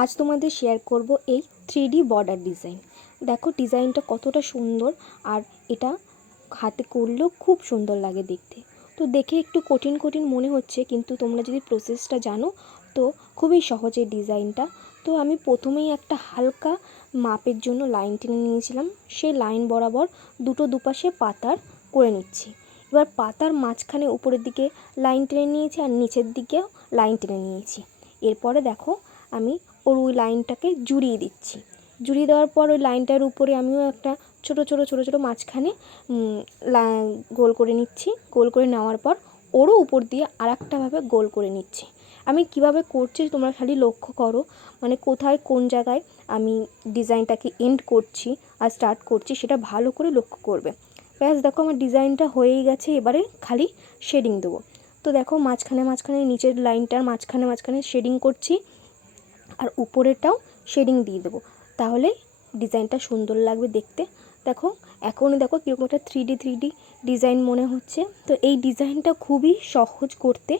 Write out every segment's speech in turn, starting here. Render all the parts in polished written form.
আজ তোমাদের শেয়ার করব এই 3D বর্ডার ডিজাইন। দেখো ডিজাইনটা কতটা সুন্দর, আর এটা হাতে করলেও খুব সুন্দর লাগে দেখতে। তো দেখে একটু কঠিন কঠিন মনে হচ্ছে, কিন্তু তোমরা যদি প্রসেসটা জানো তো খুবই সহজ এই ডিজাইনটা। তো আমি প্রথমেই একটা হালকা মাপের জন্য লাইন টেনে নিয়েছিলাম, সেই লাইন বরাবর দুপাশে পাতার করে নিচ্ছি। এবার পাতার মাঝখানে উপরের দিকে লাইন টেনে নিয়েছি আর নিচের দিকেও লাইন টেনে নিয়েছি। এরপরে দেখো আমি ওই লাইনটাকে জুড়িয়ে দিচ্ছি। জুড়িয়ে দেওয়ার পর ওই লাইনটার উপরে আমিও একটা ছোট ছোট মাঝখানে গোল করে নিচ্ছি। গোল করে নেওয়ার পর ওরও উপর দিয়ে আরেকটাভাবে গোল করে নিচ্ছি। আমি কিভাবে করছি তোমরা খালি লক্ষ্য করো, মানে কোথায় কোন জায়গায় আমি ডিজাইনটাকে এন্ড করছি আর স্টার্ট করছি সেটা ভালো করে লক্ষ্য করবে। ব্যাস দেখো আমার ডিজাইনটা হয়েই গেছে, এবারে খালি শেডিং দেবো। তো দেখো মাঝখানে নিচের লাইনটার মাঝখানে শেডিং করছি, আর উপরেরটাও শেডিং দিয়ে দেবো, তাহলে ডিজাইনটা সুন্দর লাগবে দেখতে। দেখো এখনই দেখো কীরকম একটা 3D ডিজাইন মনে হচ্ছে। তো এই ডিজাইনটা খুবই সহজ করতে,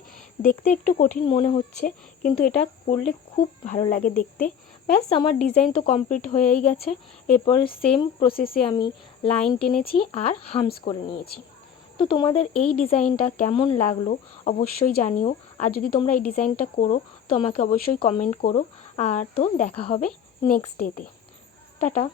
দেখতে একটু কঠিন মনে হচ্ছে, কিন্তু এটা করলে খুব ভালো লাগে দেখতে। ব্যাস আমার ডিজাইন তো কমপ্লিট হয়েই গেছে। এরপর সেম প্রসেসে আমি লাইন টেনেছি আর হামস করে নিয়েছি। তো তোমাদের এই ডিজাইনটা কেমন লাগলো অবশ্যই জানিও, আর যদি তোমরা এই ডিজাইনটা করো তো আমাকে অবশ্যই কমেন্ট করো। আর তো দেখা হবে নেক্সট ডেতে। টাটা।